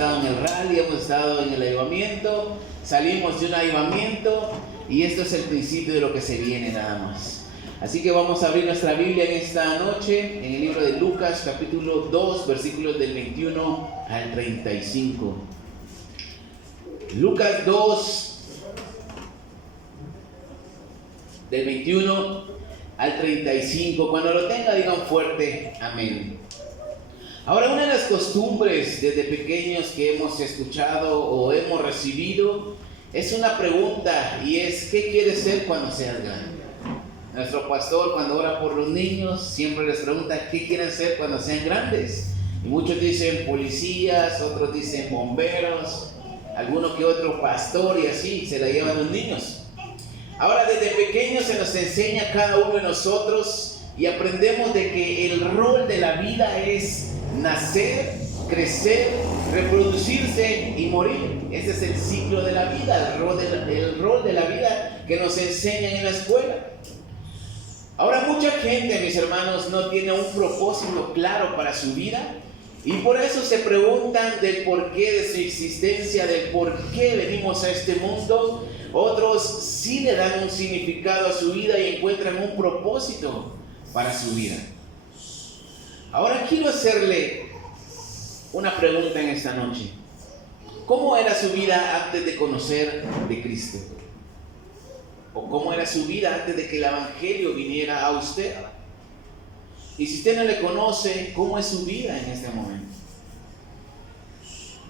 estado en el rally, hemos estado en el avivamiento, salimos de un avivamiento y esto es el principio de lo que se viene nada más. Así que vamos a abrir nuestra Biblia en esta noche, en el libro de Lucas, capítulo 2, versículos del 21 al 35. Lucas 2, del 21 al 35. Cuando lo tenga, digan fuerte, amén. Ahora, una de las costumbres desde pequeños que hemos escuchado o hemos recibido es una pregunta, y es: ¿qué quieres ser cuando seas grande? Nuestro pastor, cuando ora por los niños, siempre les pregunta: ¿qué quieren ser cuando sean grandes? Y muchos dicen policías, otros dicen bomberos, alguno que otro pastor, y así se la llevan los niños. Ahora, desde pequeños se nos enseña a cada uno de nosotros y aprendemos de que el rol de la vida es nacer, crecer, reproducirse y morir. Ese es el ciclo de la vida, el rol de la vida que nos enseñan en la escuela. Ahora, mucha gente, mis hermanos, no tiene un propósito claro para su vida y por eso se preguntan del porqué de su existencia, del por qué venimos a este mundo. Otros sí le dan un significado a su vida y encuentran un propósito para su vida. Ahora quiero hacerle una pregunta en esta noche. ¿Cómo era su vida antes de conocer de Cristo? ¿O cómo era su vida antes de que el Evangelio viniera a usted? Y si usted no le conoce, ¿cómo es su vida en este momento?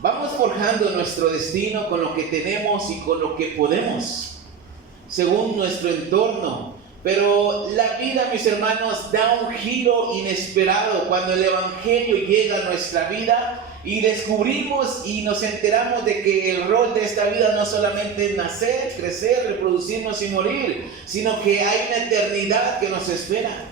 Vamos forjando nuestro destino con lo que tenemos y con lo que podemos, según nuestro entorno. Pero la vida, mis hermanos, da un giro inesperado cuando el Evangelio llega a nuestra vida y descubrimos y nos enteramos de que el rol de esta vida no solamente es nacer, crecer, reproducirnos y morir, sino que hay una eternidad que nos espera.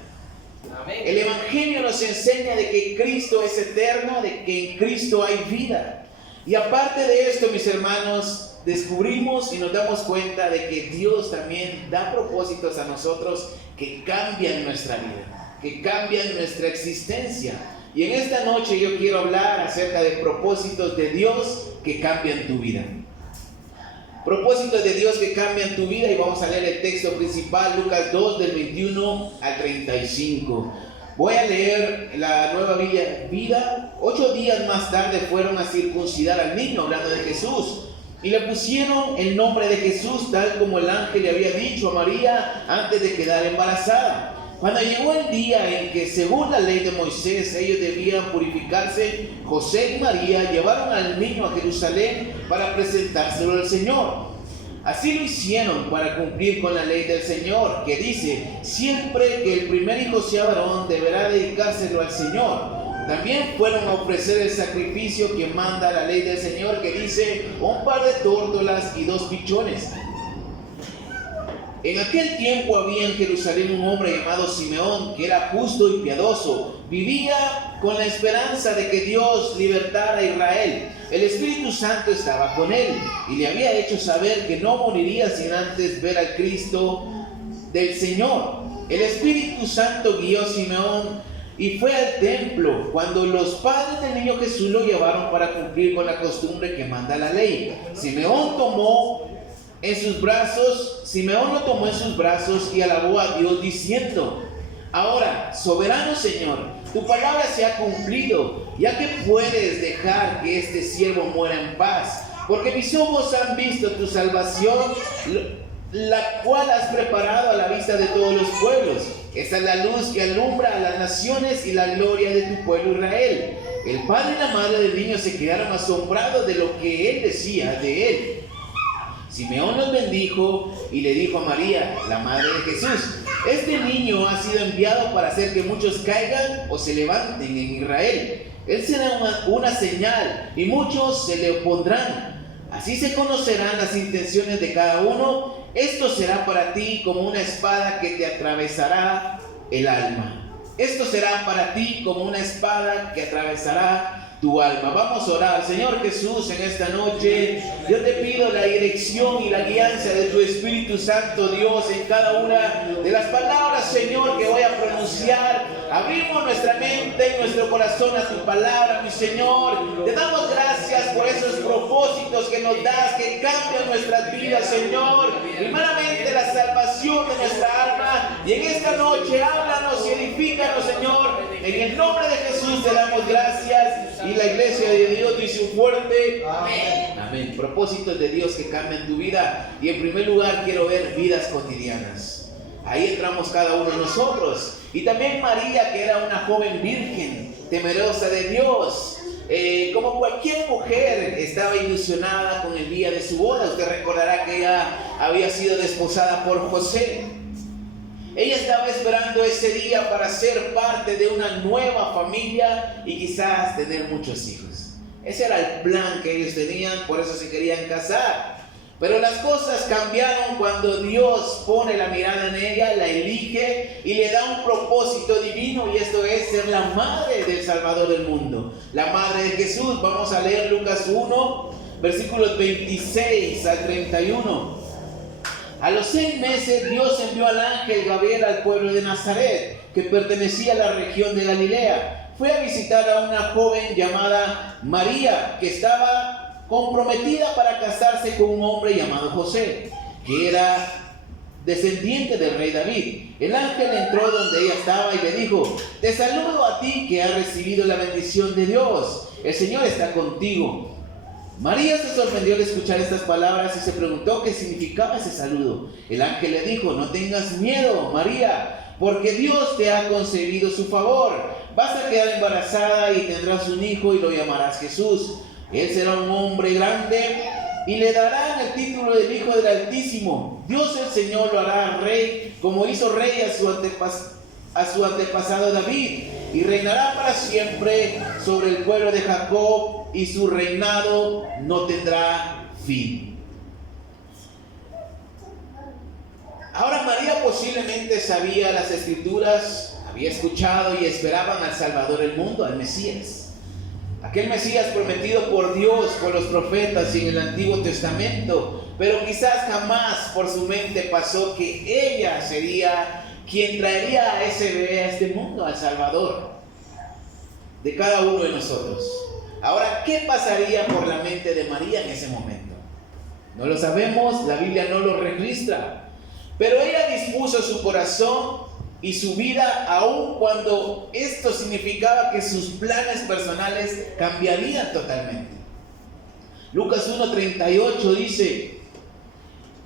Amén. El Evangelio nos enseña de que Cristo es eterno, de que en Cristo hay vida. Y aparte de esto, mis hermanos, descubrimos y nos damos cuenta de que Dios también da propósitos a nosotros que cambian nuestra vida, que cambian nuestra existencia. Y en esta noche yo quiero hablar acerca de propósitos de Dios que cambian tu vida. Propósitos de Dios que cambian tu vida, y vamos a leer el texto principal, Lucas 2, del 21 al 35. Voy a leer la Nueva Vida. 8 días más tarde fueron a circuncidar al niño, hablando de Jesús, y le pusieron el nombre de Jesús, tal como el ángel le había dicho a María antes de quedar embarazada. Cuando llegó el día en que, según la ley de Moisés, ellos debían purificarse, José y María llevaron al niño a Jerusalén para presentárselo al Señor. Así lo hicieron para cumplir con la ley del Señor, que dice: siempre que el primer hijo sea varón, deberá dedicárselo al Señor. También fueron a ofrecer el sacrificio que manda la ley del Señor, que dice: un par de tórtolas y 2 pichones. En aquel tiempo había en Jerusalén un hombre llamado Simeón, que era justo y piadoso. Vivía con la esperanza de que Dios libertara a Israel. El Espíritu Santo estaba con él y le había hecho saber que no moriría sin antes ver al Cristo del Señor. El Espíritu Santo guió a Simeón y fue al templo cuando los padres del niño Jesús lo llevaron para cumplir con la costumbre que manda la ley. Simeón lo tomó en sus brazos y alabó a Dios diciendo: ahora, soberano Señor, tu palabra se ha cumplido, ya que puedes dejar que este siervo muera en paz, porque mis ojos han visto tu salvación, la cual has preparado a la vista de todos los pueblos. Esta es la luz que alumbra a las naciones y la gloria de tu pueblo Israel. El padre y la madre del niño se quedaron asombrados de lo que él decía de él. Simeón los bendijo y le dijo a María, la madre de Jesús: este niño ha sido enviado para hacer que muchos caigan o se levanten en Israel. Él será una señal y muchos se le opondrán. Así se conocerán las intenciones de cada uno. Esto será para ti como una espada que te atravesará el alma. Esto será para ti como una espada que atravesará tu alma. Vamos a orar. Señor Jesús, en esta noche yo te pido la dirección y la guianza de tu Espíritu Santo, Dios, en cada una de las palabras, Señor, que voy a pronunciar. Abrimos nuestra mente y nuestro corazón a tu palabra, mi Señor. Te damos gracias por propósitos que nos das, que cambian nuestras vidas, Señor. Primeramente la salvación de nuestra alma. Y en esta noche háblanos y edifícanos, Señor. En el nombre de Jesús te damos gracias. Y la iglesia de Dios dice un fuerte amén. Amén. Propósitos de Dios que cambian tu vida. Y en primer lugar quiero ver vidas cotidianas. Ahí entramos cada uno de nosotros. Y también María, que era una joven virgen, temerosa de Dios. Como cualquier mujer, estaba ilusionada con el día de su boda. Usted recordará que ella había sido desposada por José. Ella estaba esperando ese día para ser parte de una nueva familia y quizás tener muchos hijos. Ese era el plan que ellos tenían, por eso se querían casar. Pero las cosas cambiaron cuando Dios pone la mirada en ella, la elige y le da un propósito divino, y esto es ser la madre del Salvador del mundo, la madre de Jesús. Vamos a leer Lucas 1, versículos 26 al 31. A los 6 meses Dios envió al ángel Gabriel al pueblo de Nazaret, que pertenecía a la región de Galilea. Fue a visitar a una joven llamada María, que estaba comprometida para casarse con un hombre llamado José, que era descendiente del rey David. El ángel entró donde ella estaba y le dijo: te saludo a ti que has recibido la bendición de Dios, el Señor está contigo. María se sorprendió al escuchar estas palabras y se preguntó qué significaba ese saludo. El ángel le dijo: no tengas miedo, María, porque Dios te ha concedido su favor. Vas a quedar embarazada y tendrás un hijo y lo llamarás Jesús. Él será un hombre grande y le darán el título del Hijo del Altísimo. Dios el Señor lo hará rey, como hizo rey a su antepasado David, y reinará para siempre sobre el pueblo de Jacob, y su reinado no tendrá fin. Ahora María posiblemente sabía las Escrituras, había escuchado y esperaban al Salvador del mundo, al Mesías. Aquel Mesías prometido por Dios, por los profetas y en el Antiguo Testamento. Pero quizás jamás por su mente pasó que ella sería quien traería a ese bebé a este mundo, al Salvador de cada uno de nosotros. Ahora, ¿qué pasaría por la mente de María en ese momento? No lo sabemos, la Biblia no lo registra. Pero ella dispuso su corazón y su vida, aun cuando esto significaba que sus planes personales cambiarían totalmente. Lucas 1:38 dice: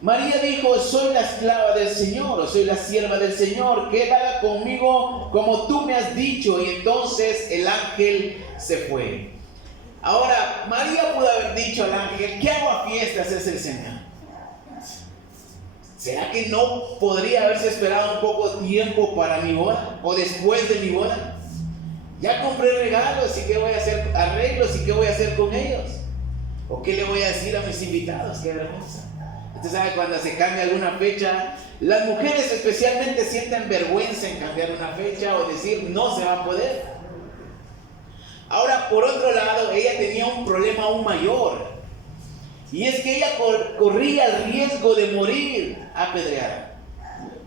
María dijo: soy la esclava del Señor, o soy la sierva del Señor, que Él haga conmigo como tú me has dicho. Y entonces el ángel se fue. Ahora, María pudo haber dicho al ángel: ¿qué hago a fiestas es el Señor? ¿Será que no podría haberse esperado un poco tiempo para mi boda? ¿O después de mi boda? Ya compré regalos, ¿y qué voy a hacer? Arreglos, ¿y qué voy a hacer con ellos? ¿O qué le voy a decir a mis invitados? ¡Qué vergüenza! Usted sabe, cuando se cambia alguna fecha, las mujeres especialmente sienten vergüenza en cambiar una fecha o decir no se va a poder. Ahora, por otro lado, ella tenía un problema aún mayor. Y es que ella corría el riesgo de morir apedreada,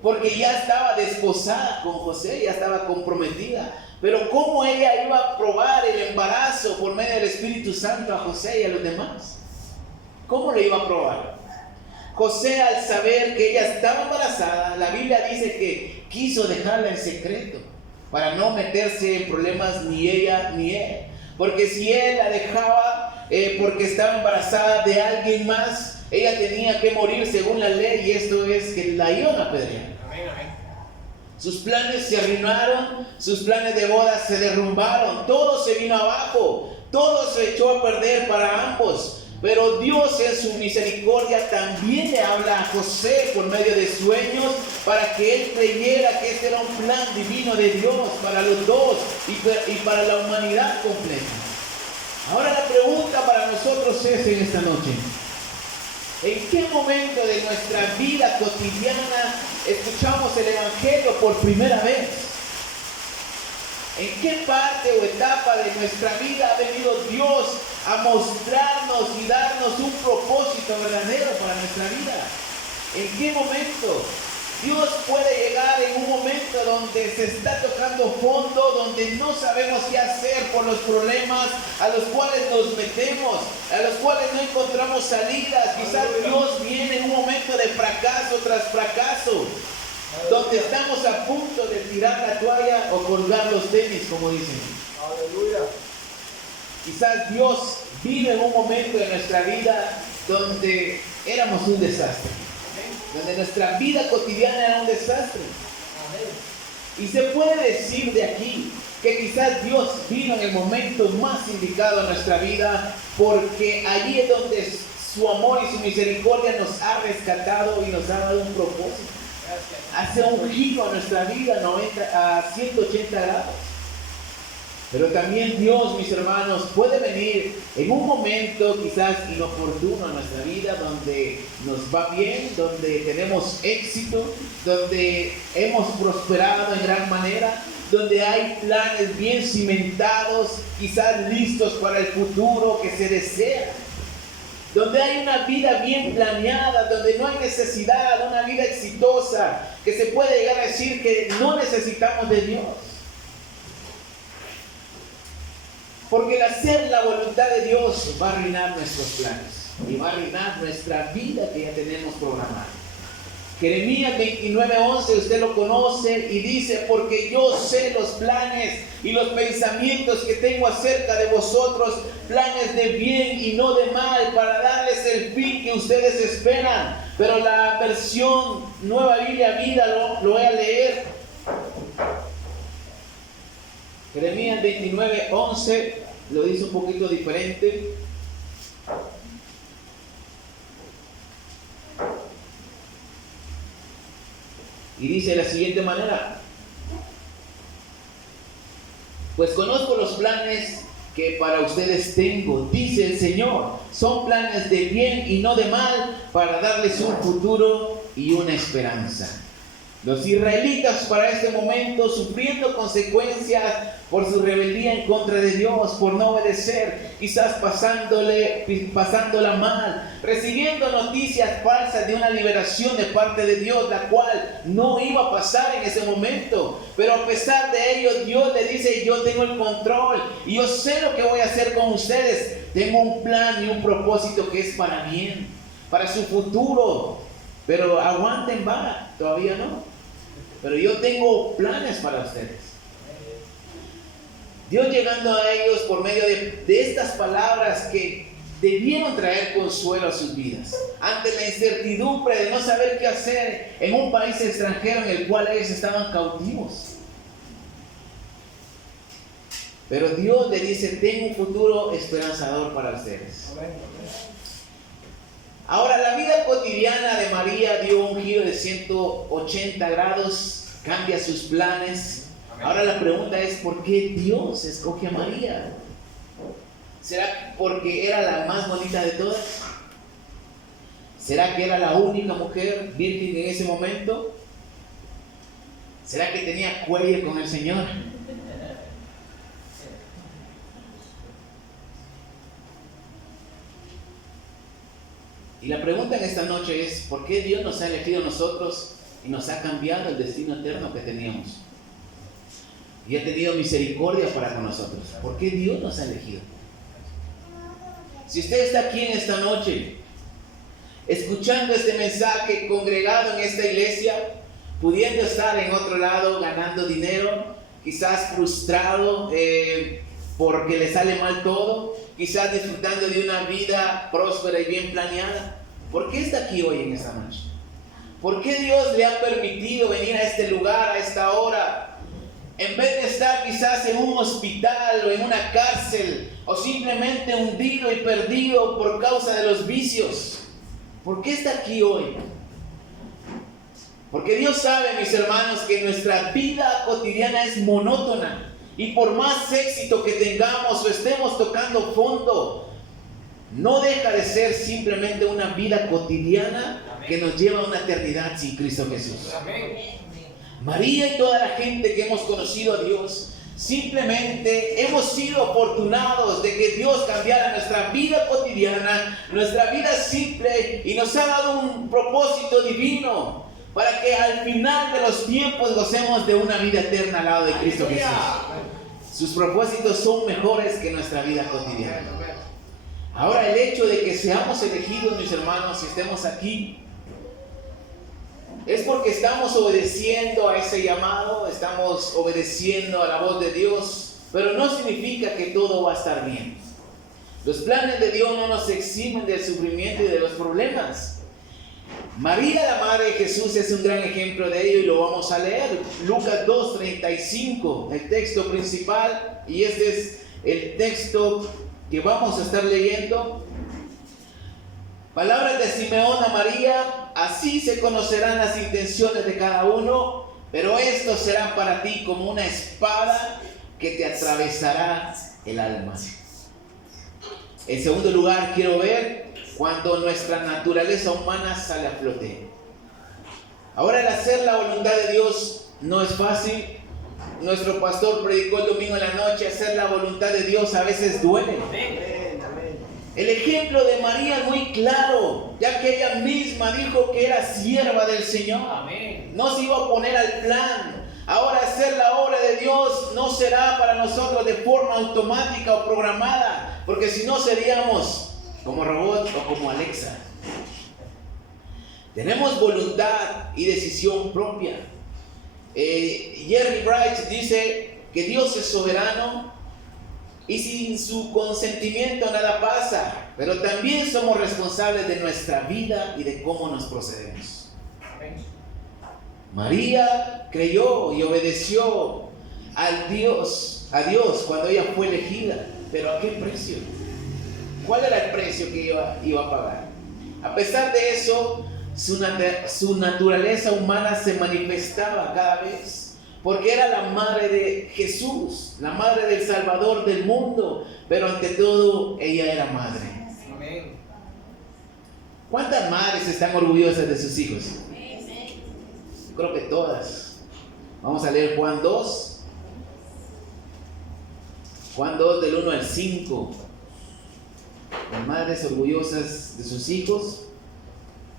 porque ya estaba desposada con José, ya estaba comprometida. Pero ¿cómo ella iba a probar el embarazo por medio del Espíritu Santo a José y a los demás? ¿Cómo lo iba a probar? José, al saber que ella estaba embarazada, la Biblia dice que quiso dejarla en secreto para no meterse en problemas ni ella ni él. Porque si él la dejaba porque estaba embarazada de alguien más, ella tenía que morir según la ley, y esto es que la iban a apedrear. Sus planes se arruinaron, sus planes de boda se derrumbaron, todo se vino abajo, todo se echó a perder para ambos. Pero Dios en su misericordia también le habla a José por medio de sueños, para que él creyera que este era un plan divino de Dios para los dos y para la humanidad completa. Ahora la pregunta para nosotros es en esta noche: ¿en qué momento de nuestra vida cotidiana escuchamos el Evangelio por primera vez? ¿En qué parte o etapa de nuestra vida ha venido Dios a mostrarnos y darnos un propósito verdadero para nuestra vida? ¿En qué momento? Dios puede llegar en un momento donde se está tocando fondo, donde no sabemos qué hacer por los problemas a los cuales nos metemos, a los cuales no encontramos salidas. Quizás Dios viene en un momento de fracaso tras fracaso, donde estamos a punto de tirar la toalla o colgar los tenis, como dicen. Aleluya. Quizás Dios vino en un momento de nuestra vida donde éramos un desastre, donde nuestra vida cotidiana era un desastre. Y se puede decir de aquí que quizás Dios vino en el momento más indicado en nuestra vida, porque allí es donde su amor y su misericordia nos ha rescatado y nos ha dado un propósito. Hace un giro a nuestra vida a 180 grados. Pero también Dios, mis hermanos, puede venir en un momento quizás inoportuno en nuestra vida, donde nos va bien, donde tenemos éxito, donde hemos prosperado en gran manera, donde hay planes bien cimentados, quizás listos para el futuro que se desea, donde hay una vida bien planeada, donde no hay necesidad, una vida exitosa, que se puede llegar a decir que no necesitamos de Dios. Porque el hacer la voluntad de Dios va a arruinar nuestros planes y va a arruinar nuestra vida que ya tenemos programada. Jeremías 29:11, usted lo conoce y dice: porque yo sé los planes y los pensamientos que tengo acerca de vosotros, planes de bien y no de mal, para darles el fin que ustedes esperan. Pero la versión Nueva Biblia Vida lo voy a leer. Jeremías 29:11 lo dice un poquito diferente. Y dice de la siguiente manera: pues conozco los planes que para ustedes tengo, dice el Señor, son planes de bien y no de mal, para darles un futuro y una esperanza. Los israelitas para este momento, sufriendo consecuencias por su rebeldía en contra de Dios, por no obedecer, quizás pasándola mal, recibiendo noticias falsas de una liberación de parte de Dios, la cual no iba a pasar en ese momento. Pero a pesar de ello, Dios le dice: yo tengo el control y yo sé lo que voy a hacer con ustedes. Tengo un plan y un propósito que es para bien, para su futuro. Pero aguanten vara, todavía no. Pero yo tengo planes para ustedes. Dios llegando a ellos por medio de estas palabras que debieron traer consuelo a sus vidas, ante la incertidumbre de no saber qué hacer en un país extranjero en el cual ellos estaban cautivos. Pero Dios le dice: tengo un futuro esperanzador para ustedes. Ahora, la vida cotidiana de María dio un giro de 180 grados, cambia sus planes. Ahora la pregunta es: ¿por qué Dios escoge a María? ¿Será porque era la más bonita de todas? ¿Será que era la única mujer virgen en ese momento? ¿Será que tenía cuello con el Señor? Y la pregunta en esta noche es: ¿por qué Dios nos ha elegido a nosotros y nos ha cambiado el destino eterno que teníamos? Y ha tenido misericordia para con nosotros. ¿Por qué Dios nos ha elegido? Si usted está aquí en esta noche, escuchando este mensaje, congregado en esta iglesia, pudiendo estar en otro lado ganando dinero, quizás frustrado porque le sale mal todo, quizás disfrutando de una vida próspera y bien planeada, ¿por qué está aquí hoy en esta noche? ¿Por qué Dios le ha permitido venir a este lugar a esta hora? En vez de estar quizás en un hospital o en una cárcel, o simplemente hundido y perdido por causa de los vicios. ¿Por qué está aquí hoy? Porque Dios sabe, mis hermanos, que nuestra vida cotidiana es monótona. Y por más éxito que tengamos o estemos tocando fondo, no deja de ser simplemente una vida cotidiana que nos lleva a una eternidad sin Cristo Jesús. Amén. María y toda la gente que hemos conocido a Dios, simplemente hemos sido afortunados de que Dios cambiara nuestra vida cotidiana, nuestra vida simple, y nos ha dado un propósito divino para que al final de los tiempos gocemos de una vida eterna al lado de Cristo Jesús. Sus propósitos son mejores que nuestra vida cotidiana. Ahora, el hecho de que seamos elegidos, mis hermanos, y estemos aquí, es porque estamos obedeciendo a ese llamado, estamos obedeciendo a la voz de Dios, pero no significa que todo va a estar bien. Los planes de Dios no nos eximen del sufrimiento y de los problemas. María, la madre de Jesús, es un gran ejemplo de ello y lo vamos a leer. Lucas 2:35, el texto principal, y este es el texto que vamos a estar leyendo. Palabras de Simeón a María: así se conocerán las intenciones de cada uno, pero estos serán para ti como una espada que te atravesará el alma. En segundo lugar, quiero ver cuando nuestra naturaleza humana sale a flote. Ahora, el hacer la voluntad de Dios no es fácil. Nuestro pastor predicó el domingo en la noche: hacer la voluntad de Dios a veces duele. El ejemplo de María es muy claro, ya que ella misma dijo que era sierva del Señor. No se iba a oponer al plan. Ahora, hacer la obra de Dios no será para nosotros de forma automática o programada, porque si no seríamos como robot o como Alexa. Tenemos voluntad y decisión propia. Jerry Bright dice que Dios es soberano y sin su consentimiento nada pasa, pero también somos responsables de nuestra vida y de cómo nos procedemos. María creyó y obedeció a Dios cuando ella fue elegida, pero ¿a qué precio? ¿Cuál era el precio que iba a pagar? A pesar de eso, su naturaleza humana se manifestaba cada vez, porque era la madre de Jesús, la madre del Salvador del mundo, pero ante todo ella era madre. Amén. ¿Cuántas madres están orgullosas de sus hijos? Creo que todas. Vamos a leer Juan 2. Juan 2 del 1 al 5. Las madres orgullosas de sus hijos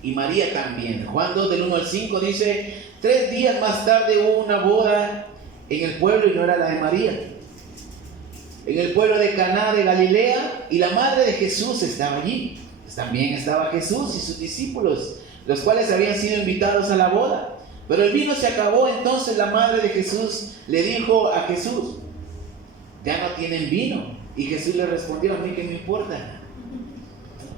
y María también. Juan 2 del 1 al 5 dice: 3 días más tarde hubo una boda en el pueblo, y no era la de María, en el pueblo de Caná de Galilea, y la madre de Jesús estaba allí. Pues también estaba Jesús y sus discípulos, los cuales habían sido invitados a la boda. Pero el vino se acabó. Entonces la madre de Jesús le dijo a Jesús: ya no tienen vino. Y Jesús le respondió: a mí qué me importa.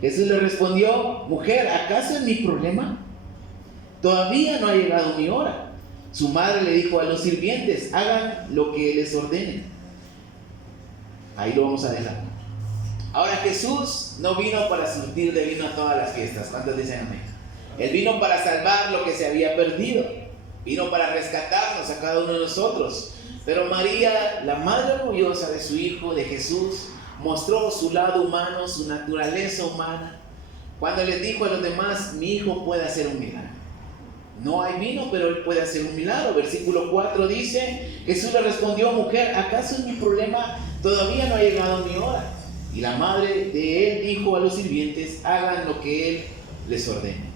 Jesús le respondió: mujer, ¿acaso es mi problema? Todavía no ha llegado mi hora. Su madre le dijo a los sirvientes: hagan lo que les ordenen. Ahí lo vamos a dejar. Ahora, Jesús no vino para surtir de vino a todas las fiestas. ¿Cuántos dicen amén? Él vino para salvar lo que se había perdido. Vino para rescatarnos a cada uno de nosotros. Pero María, la madre orgullosa de su hijo, de Jesús, mostró su lado humano, su naturaleza humana, cuando les dijo a los demás: mi hijo puede hacer un milagro. No hay vino, pero él puede hacer un milagro. Versículo 4 dice: Jesús le respondió: mujer, ¿acaso es mi problema? Todavía no ha llegado mi hora. Y la madre de él dijo a los sirvientes: hagan lo que él les ordene.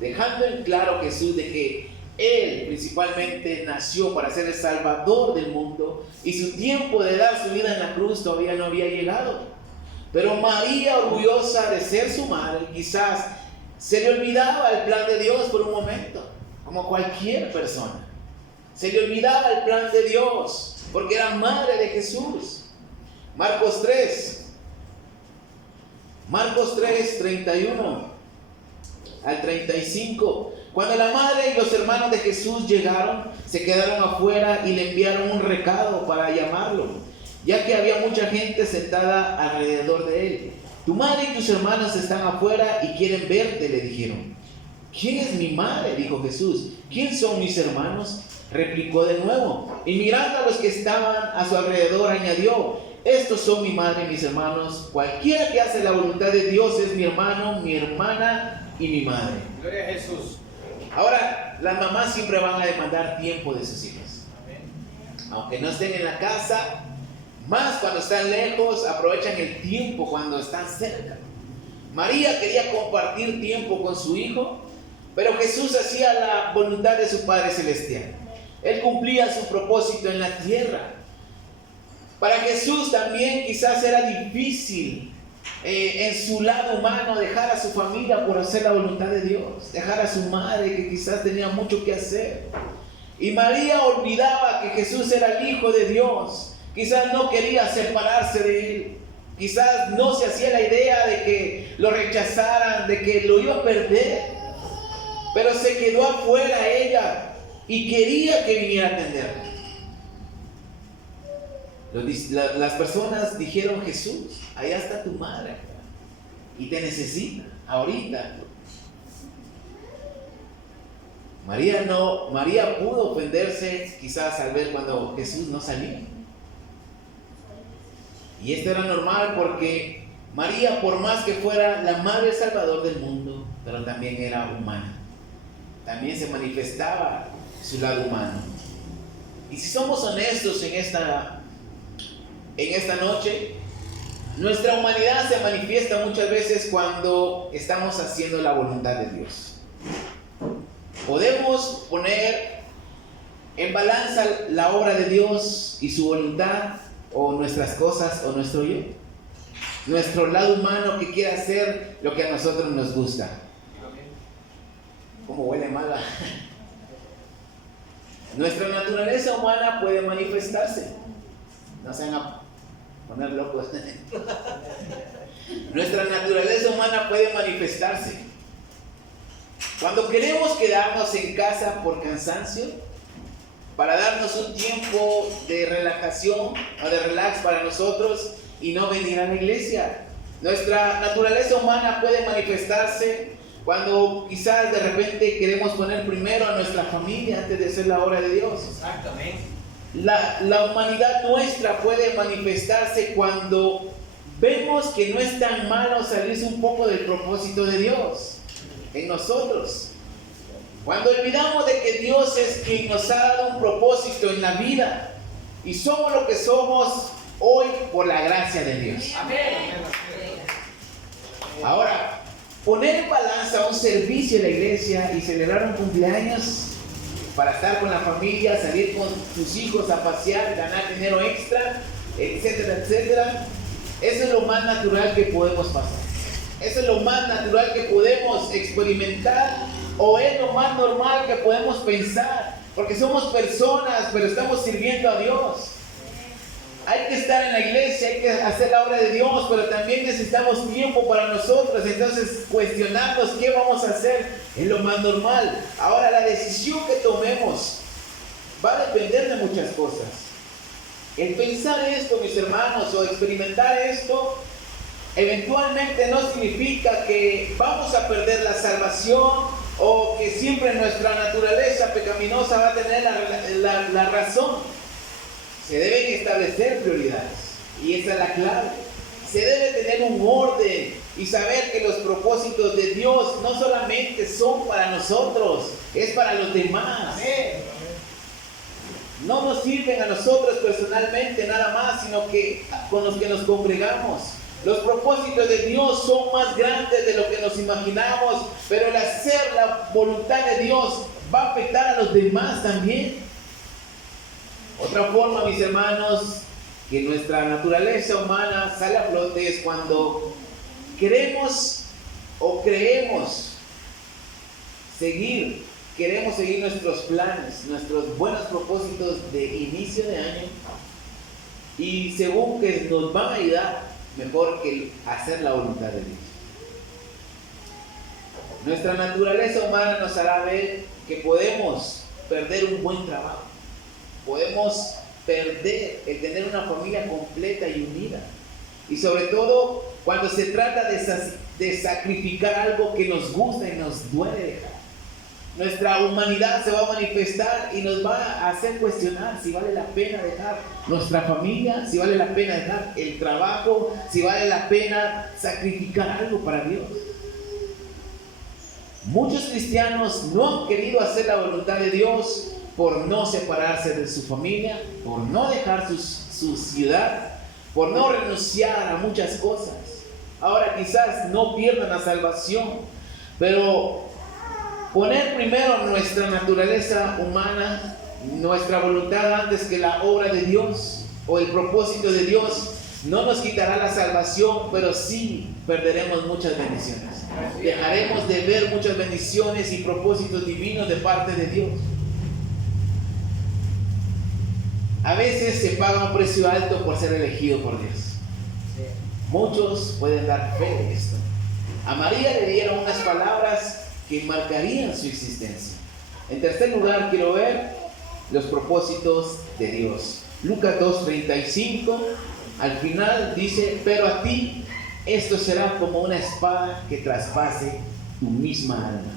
Dejando en claro Jesús de que él principalmente nació para ser el Salvador del mundo, y su tiempo de dar su vida en la cruz todavía no había llegado. Pero María, orgullosa de ser su madre, quizás se le olvidaba el plan de Dios por un momento, como cualquier persona. Se le olvidaba el plan de Dios, porque era madre de Jesús. Marcos 3, 31 al 35. Cuando la madre y los hermanos de Jesús llegaron, se quedaron afuera y le enviaron un recado para llamarlo, ya que había mucha gente sentada alrededor de él. Tu madre y tus hermanos están afuera y quieren verte, le dijeron. ¿Quién es mi madre?, dijo Jesús. ¿Quién son mis hermanos?, replicó de nuevo. Y mirando a los que estaban a su alrededor, añadió: estos son mi madre y mis hermanos. Cualquiera que hace la voluntad de Dios es mi hermano, mi hermana y mi madre. Gloria a Jesús. Ahora, las mamás siempre van a demandar tiempo de sus hijos. Aunque no estén en la casa, más cuando están lejos, aprovechan el tiempo cuando están cerca. María quería compartir tiempo con su hijo, Pero Jesús hacía la voluntad de su Padre Celestial. Él cumplía su propósito en la tierra. Para Jesús también quizás era difícil en su lado humano dejar a su familia por hacer la voluntad de Dios, dejar a su madre que quizás tenía mucho que hacer. Y María olvidaba que Jesús era el Hijo de Dios. Quizás no quería separarse de Él. Quizás no se hacía la idea de que lo rechazaran, de que lo iba a perder. Pero se quedó afuera ella y quería que viniera a atenderla. Las personas dijeron: Jesús, allá está tu madre y te necesita ahorita. María pudo ofenderse quizás al ver cuando Jesús no salía. Y esto era normal porque María, por más que fuera la madre salvador del mundo, pero también era humana. También se manifestaba su lado humano. Y si somos honestos en esta noche, nuestra humanidad se manifiesta muchas veces cuando estamos haciendo la voluntad de Dios. Podemos poner en balanza la obra de Dios y su voluntad, o nuestras cosas, o nuestro yo. Nuestro lado humano que quiere hacer lo que a nosotros nos gusta. ¿Cómo huele mala? Nuestra naturaleza humana puede manifestarse. No se van a poner locos. Nuestra naturaleza humana puede manifestarse. Cuando queremos quedarnos en casa por cansancio, para darnos un tiempo de relajación o de relax para nosotros y no venir a la iglesia. Nuestra naturaleza humana puede manifestarse cuando quizás de repente queremos poner primero a nuestra familia antes de hacer la obra de Dios. Exactamente. La humanidad nuestra puede manifestarse cuando vemos que no es tan malo salirse un poco del propósito de Dios en nosotros. Cuando olvidamos de que Dios es quien nos ha dado un propósito en la vida y somos lo que somos hoy por la gracia de Dios. Amén. Ahora, poner en balanza un servicio en la iglesia y celebrar un cumpleaños para estar con la familia, salir con tus hijos a pasear, ganar dinero extra, etcétera, etcétera, eso es lo más natural que podemos pasar. Eso es lo más natural que podemos experimentar, o es lo más normal que podemos pensar, porque somos personas, pero estamos sirviendo a Dios. Hay que estar en la iglesia, hay que hacer la obra de Dios, pero también necesitamos tiempo para nosotros. Entonces, cuestionarnos qué vamos a hacer es lo más normal. Ahora, la decisión que tomemos va a depender de muchas cosas. El pensar esto, mis hermanos, o experimentar esto, eventualmente no significa que vamos a perder la salvación o que siempre nuestra naturaleza pecaminosa va a tener la razón. Se deben establecer prioridades y esa es la clave. Se debe tener un orden y saber que los propósitos de Dios no solamente son para nosotros, es para los demás. No nos sirven a nosotros personalmente nada más, sino que con los que nos congregamos. Los propósitos de Dios son más grandes de lo que nos imaginamos, pero el hacer la voluntad de Dios va a afectar a los demás también. Otra forma, mis hermanos, que nuestra naturaleza humana sale a flote es cuando queremos seguir nuestros planes, nuestros buenos propósitos de inicio de año, y según que nos van a ayudar mejor que hacer la voluntad de Dios. Nuestra naturaleza humana nos hará ver que podemos perder un buen trabajo, podemos perder el tener una familia completa y unida, y sobre todo cuando se trata de sacrificar algo que nos gusta y nos duele dejar. Nuestra humanidad se va a manifestar y nos va a hacer cuestionar si vale la pena dejar nuestra familia, si vale la pena dejar el trabajo, si vale la pena sacrificar algo para Dios. Muchos cristianos no han querido hacer la voluntad de Dios por no separarse de su familia, por no dejar su ciudad, por no renunciar a muchas cosas. Ahora quizás no pierdan la salvación, pero Poner primero nuestra naturaleza humana, nuestra voluntad antes que la obra de Dios o el propósito de Dios, no nos quitará la salvación, pero sí perderemos muchas bendiciones. Dejaremos de ver muchas bendiciones y propósitos divinos de parte de Dios. A veces se paga un precio alto por ser elegido por Dios. Muchos pueden dar fe de esto. A María le dieron unas palabras que marcarían su existencia. En tercer lugar, quiero ver los propósitos de Dios. Lucas 2:35, al final dice: pero a ti esto será como una espada que traspase tu misma alma.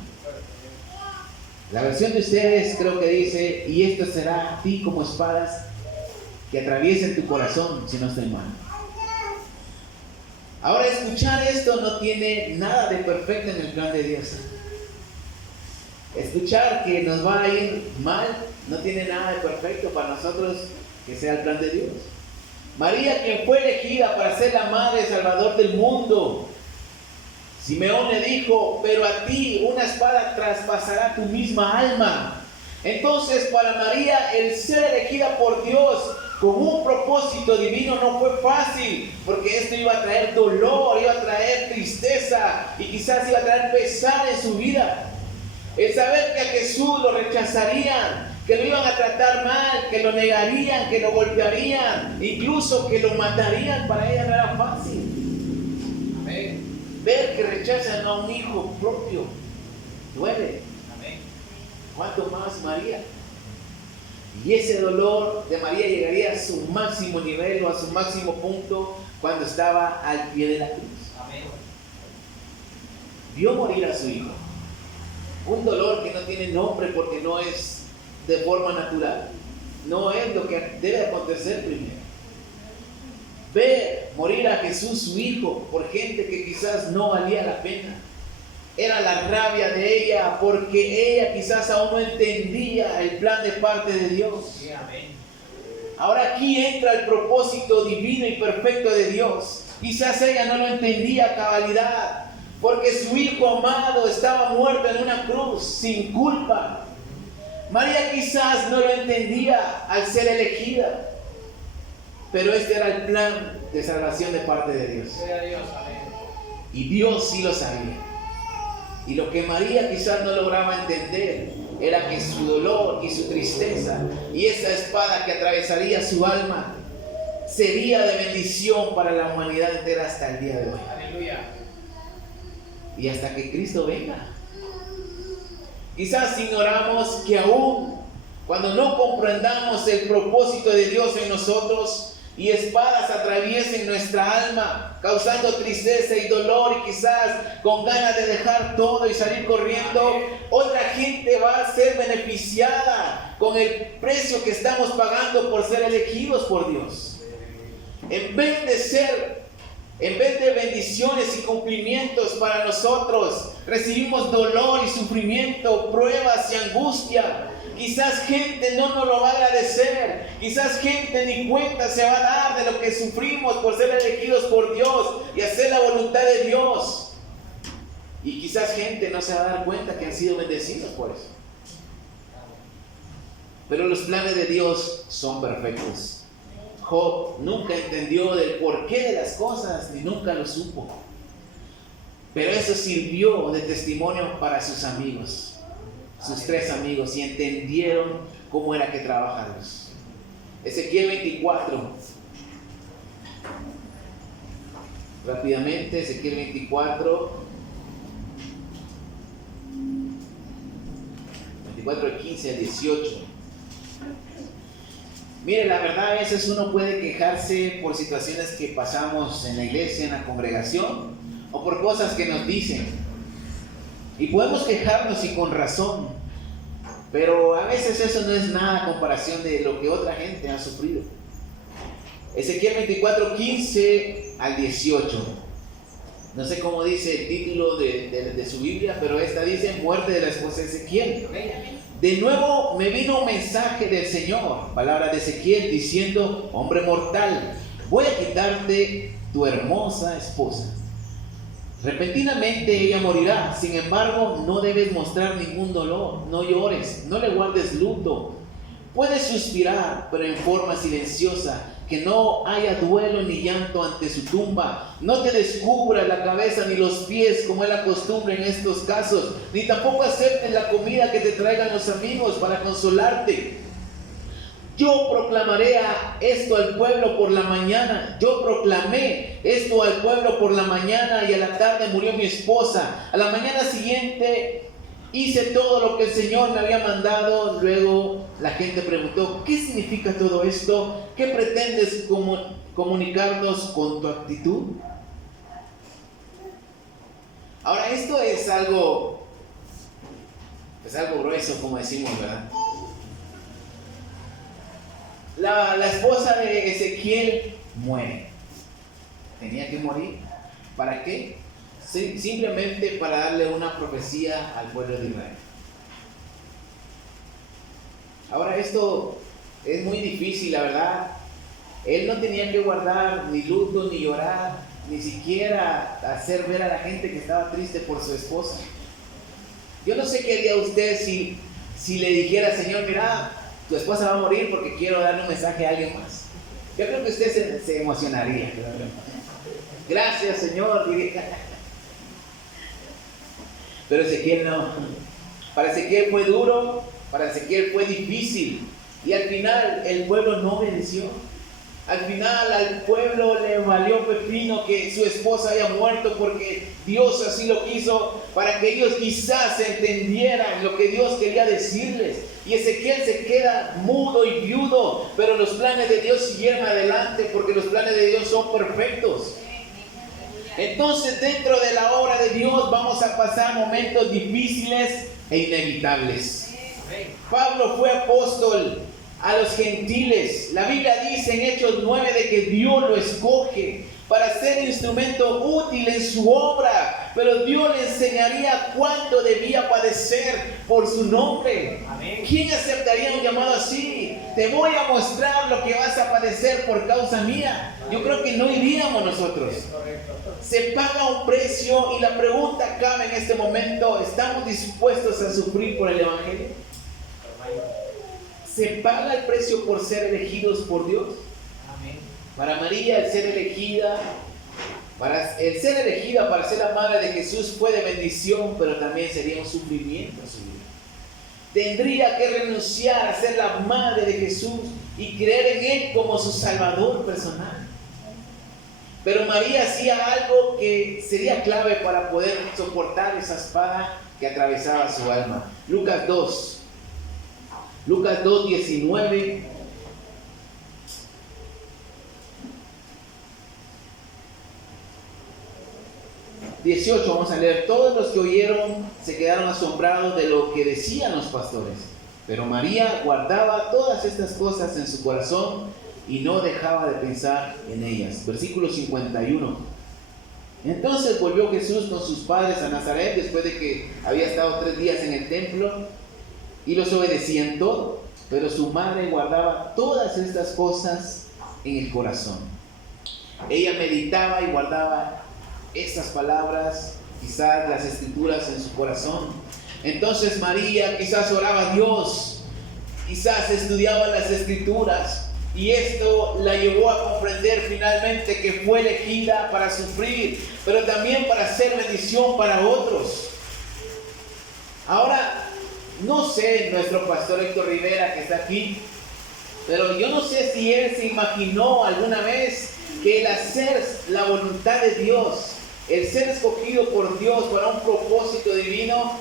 La versión de ustedes creo que dice: y esto será a ti como espadas que atraviesen tu corazón, si no estoy mal. Ahora, escuchar esto no tiene nada de perfecto en el plan de Dios. Escuchar que nos va a ir mal no tiene nada de perfecto para nosotros que sea el plan de Dios. María, quien fue elegida para ser la madre salvador del mundo, Simeón le dijo: pero a ti una espada traspasará tu misma alma. Entonces, para María, el ser elegida por Dios con un propósito divino no fue fácil, porque esto iba a traer dolor, iba a traer tristeza y quizás iba a traer pesar en su vida. El saber que a Jesús lo rechazarían, que lo iban a tratar mal, que lo negarían, que lo golpearían, incluso que lo matarían, para ella no era fácil. Amén. Ver que rechazan a un hijo propio duele. Amén. ¿Cuánto más María? Y ese dolor de María llegaría a su máximo nivel o a su máximo punto cuando estaba al pie de la cruz. Amén. Vio morir a su hijo. Un dolor que no tiene nombre porque no es de forma natural. No es lo que debe acontecer primero. Ver morir a Jesús, su hijo, por gente que quizás no valía la pena. Era la rabia de ella porque ella quizás aún no entendía el plan de parte de Dios. Sí, amén. Ahora aquí entra el propósito divino y perfecto de Dios. Quizás ella no lo entendía a cabalidad, porque su hijo amado estaba muerto en una cruz sin culpa. María quizás no lo entendía al ser elegida, pero este era el plan de salvación de parte de Dios. Y Dios sí lo sabía. Y lo que María quizás no lograba entender era que su dolor y su tristeza y esa espada que atravesaría su alma sería de bendición para la humanidad entera hasta el día de hoy. Aleluya. Y hasta que Cristo venga. Quizás ignoramos que aún cuando no comprendamos el propósito de Dios en nosotros y espadas atraviesen nuestra alma, causando tristeza y dolor, y quizás con ganas de dejar todo y salir corriendo, otra gente va a ser beneficiada con el precio que estamos pagando por ser elegidos por Dios. En vez de bendiciones y cumplimientos para nosotros, recibimos dolor y sufrimiento, pruebas y angustia. Quizás gente no nos lo va a agradecer. Quizás gente ni cuenta se va a dar de lo que sufrimos por ser elegidos por Dios y hacer la voluntad de Dios. Y quizás gente no se va a dar cuenta que han sido bendecidos por eso. Pero los planes de Dios son perfectos. Job nunca entendió del porqué de las cosas, ni nunca lo supo. Pero eso sirvió de testimonio para sus amigos. Sus tres amigos, y entendieron cómo era que trabaja Dios. Ezequiel 24. Rápidamente, Ezequiel 24. 24, 15 al 18. Mire, la verdad, a veces uno puede quejarse por situaciones que pasamos en la iglesia, en la congregación, o por cosas que nos dicen. Y podemos quejarnos y con razón, pero a veces eso no es nada a comparación de lo que otra gente ha sufrido. Ezequiel 24, 15 al 18. No sé cómo dice el título de su Biblia, pero esta dice: muerte de la esposa de Ezequiel. De nuevo me vino un mensaje del Señor, palabra de Ezequiel, diciendo: hombre mortal, voy a quitarte tu hermosa esposa Repentinamente ella morirá. Sin embargo, no debes mostrar ningún dolor. No llores, no le guardes luto. Puedes suspirar, pero en forma silenciosa, que no haya duelo ni llanto ante su tumba. No te descubras la cabeza ni los pies, como es la costumbre en estos casos, ni tampoco aceptes la comida que te traigan los amigos para consolarte. Yo proclamaré esto al pueblo por la mañana. Yo proclamé esto al pueblo por la mañana, y a la tarde murió mi esposa. A la mañana siguiente hice todo lo que el Señor me había mandado. Luego la gente preguntó: ¿qué significa todo esto? ¿Qué pretendes comunicarnos con tu actitud? Ahora, esto es algo grueso, como decimos, ¿verdad? La esposa de Ezequiel muere. Tenía que morir. ¿Para qué? Simplemente para darle una profecía al pueblo de Israel. Ahora, esto es muy difícil, la verdad. Él no tenía que guardar ni luto, ni llorar, ni siquiera hacer ver a la gente que estaba triste por su esposa. Yo no sé qué haría usted si le dijera: Señor, mira, tu esposa va a morir porque quiero darle un mensaje a alguien más. Yo creo que usted se emocionaría. Gracias, Señor. Pero Ezequiel no. Para Ezequiel fue duro, para Ezequiel fue difícil, y al final el pueblo no obedeció. Al final al pueblo le valió pepino que su esposa haya muerto, porque Dios así lo quiso, para que ellos quizás entendieran lo que Dios quería decirles. Y Ezequiel se queda mudo y viudo, pero los planes de Dios siguieron adelante, porque los planes de Dios son perfectos. Entonces, dentro de la obra de Dios vamos a pasar momentos difíciles e inevitables. Pablo fue apóstol a los gentiles. La Biblia dice en Hechos 9 de que Dios lo escoge para ser instrumento útil en su obra, pero Dios le enseñaría cuánto debía padecer por su nombre. Amén. ¿Quién aceptaría un llamado así? Te voy a mostrar lo que vas a padecer por causa mía. Yo creo que no iríamos nosotros. Se paga un precio, y la pregunta cabe en este momento: ¿estamos dispuestos a sufrir por el Evangelio? ¿Se paga el precio por ser elegidos por Dios? Amén. Para María, el ser elegida para ser la madre de Jesús fue de bendición, pero también sería un sufrimiento en su vida. Tendría que renunciar a ser la madre de Jesús y creer en Él como su Salvador personal. Pero María hacía algo que sería clave para poder soportar esa espada que atravesaba su alma. Lucas 2:19. Vamos a leer. Todos los que oyeron se quedaron asombrados de lo que decían los pastores. Pero María guardaba todas estas cosas en su corazón y no dejaba de pensar en ellas. Versículo 51. Entonces volvió Jesús con sus padres a Nazaret, después de que había estado 3 días en el templo, y los obedecían todo. Pero su madre guardaba todas estas cosas en el corazón. Ella meditaba y guardaba estas palabras, quizás las escrituras, en su corazón. Entonces María quizás oraba a Dios, quizás estudiaba las escrituras, y esto la llevó a comprender finalmente que fue elegida para sufrir, pero también para ser bendición para otros. Ahora, no sé, nuestro pastor Héctor Rivera, que está aquí, pero yo no sé si él se imaginó alguna vez que el hacer la voluntad de Dios, el ser escogido por Dios para un propósito divino,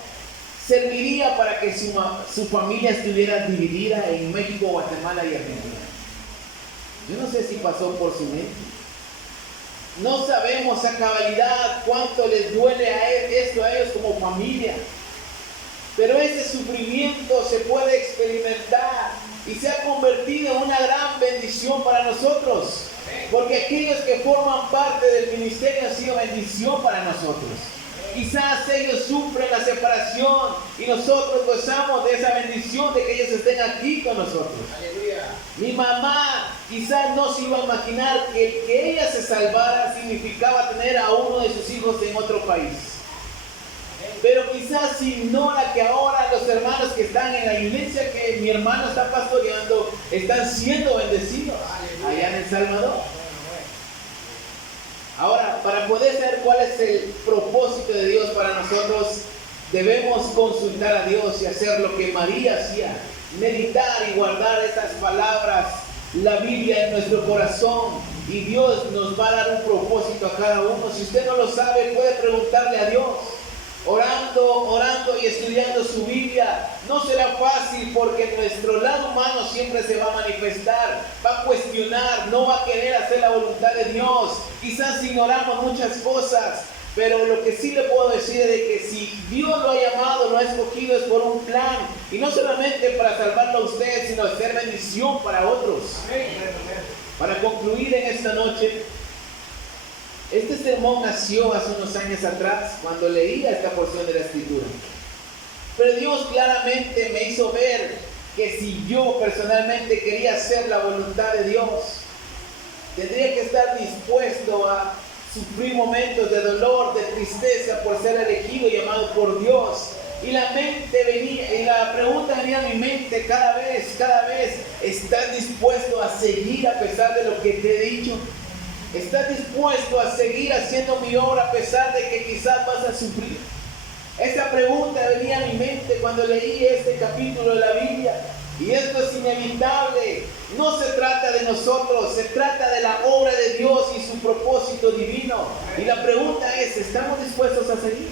serviría para que su familia estuviera dividida en México, Guatemala y Argentina. Yo no sé si pasó por su mente. No sabemos a cabalidad cuánto les duele esto a ellos como familia. Pero ese sufrimiento se puede experimentar y se ha convertido en una gran bendición para nosotros. Porque aquellos que forman parte del ministerio han sido bendición para nosotros. Quizás ellos sufren la separación y nosotros gozamos de esa bendición de que ellos estén aquí con nosotros. Aleluya. Mi mamá quizás no se iba a imaginar que el que ella se salvara significaba tener a uno de sus hijos en otro país. Pero quizás ignora que ahora los hermanos que están en la iglesia que mi hermano está pastoreando están siendo bendecidos allá en El Salvador. Ahora, para poder saber cuál es el propósito de Dios para nosotros, debemos consultar a Dios y hacer lo que María hacía, meditar y guardar esas palabras, la Biblia en nuestro corazón, y Dios nos va a dar un propósito a cada uno. Si usted no lo sabe, puede preguntarle a Dios. Orando y estudiando su Biblia. No será fácil porque nuestro lado humano siempre se va a manifestar, va a cuestionar, no va a querer hacer la voluntad de Dios. Quizás ignoramos muchas cosas, pero lo que sí le puedo decir es de que si Dios lo ha llamado, lo ha escogido, es por un plan, y no solamente para salvarlo a usted, sino hacer bendición para otros. Para concluir en esta noche, este sermón nació hace unos años atrás cuando leía esta porción de la Escritura. Pero Dios claramente me hizo ver que si yo personalmente quería hacer la voluntad de Dios, tendría que estar dispuesto a sufrir momentos de dolor, de tristeza por ser elegido y llamado por Dios. Y la pregunta venía a mi mente cada vez, ¿estás dispuesto a seguir a pesar de lo que te he dicho? ¿Estás dispuesto a seguir haciendo mi obra a pesar de que quizás vas a sufrir? Esta pregunta venía a mi mente cuando leí este capítulo de la Biblia. Y esto es inevitable. No se trata de nosotros, se trata de la obra de Dios y su propósito divino. Y la pregunta es, ¿estamos dispuestos a seguir?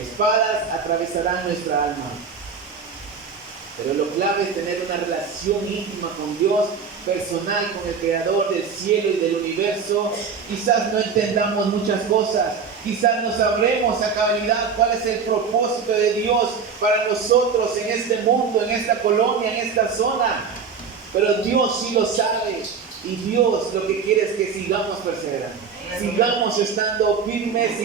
Espadas atravesarán nuestra alma. Pero lo clave es tener una relación íntima con Dios, personal, con el Creador del cielo y del universo. Quizás no entendamos muchas cosas, quizás no sabremos a cabalidad cuál es el propósito de Dios para nosotros en este mundo, en esta colonia, en esta zona, pero Dios sí lo sabe, y Dios lo que quiere es que sigamos perseverando, sigamos estando firmes,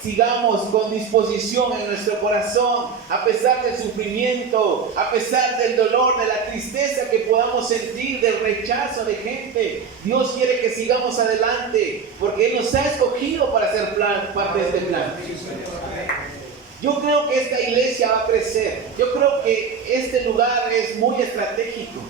sigamos con disposición en nuestro corazón, a pesar del sufrimiento, a pesar del dolor, de la tristeza que podamos sentir, del rechazo de gente. Dios quiere que sigamos adelante, porque Él nos ha escogido para ser parte de este plan. Yo creo que esta iglesia va a crecer. Yo creo que este lugar es muy estratégico,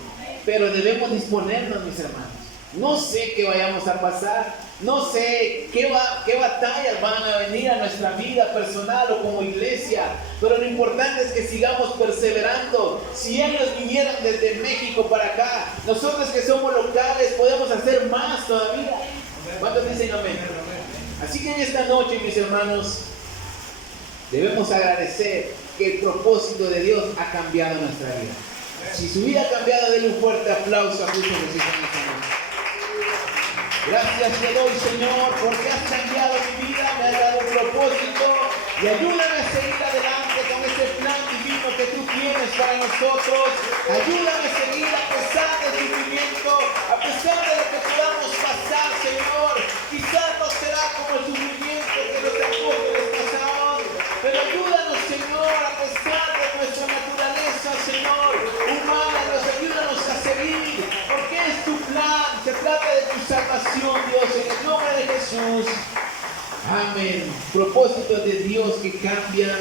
pero debemos disponernos, mis hermanos. No sé qué vayamos a pasar, no sé qué batallas van a venir a nuestra vida personal o como iglesia, pero lo importante es que sigamos perseverando. Si ellos vinieron desde México para acá, nosotros que somos locales podemos hacer más todavía. ¿Cuántos dicen amén? Así que en esta noche, mis hermanos, debemos agradecer que el propósito de Dios ha cambiado nuestra vida. Si su vida ha cambiado, denle un fuerte aplauso a Cristo Jesús en esta noche. Gracias te doy, Señor, porque has cambiado mi vida, me has dado un propósito, y ayúdame a seguir adelante con ese plan divino que tú tienes para nosotros. Ayúdame a seguir a pesar del sufrimiento, a pesar de lo que podamos pasar, Señor. Quizás no será como el sufrimiento que los apóstoles pasaron, pero ayúdanos, Señor, a pesar de nuestra naturaleza, Señor, humana, ayúdanos a seguir, porque es tu plan, se trata de tu salvación, Dios, en el nombre de Jesús. Amén. Propósitos de Dios que cambian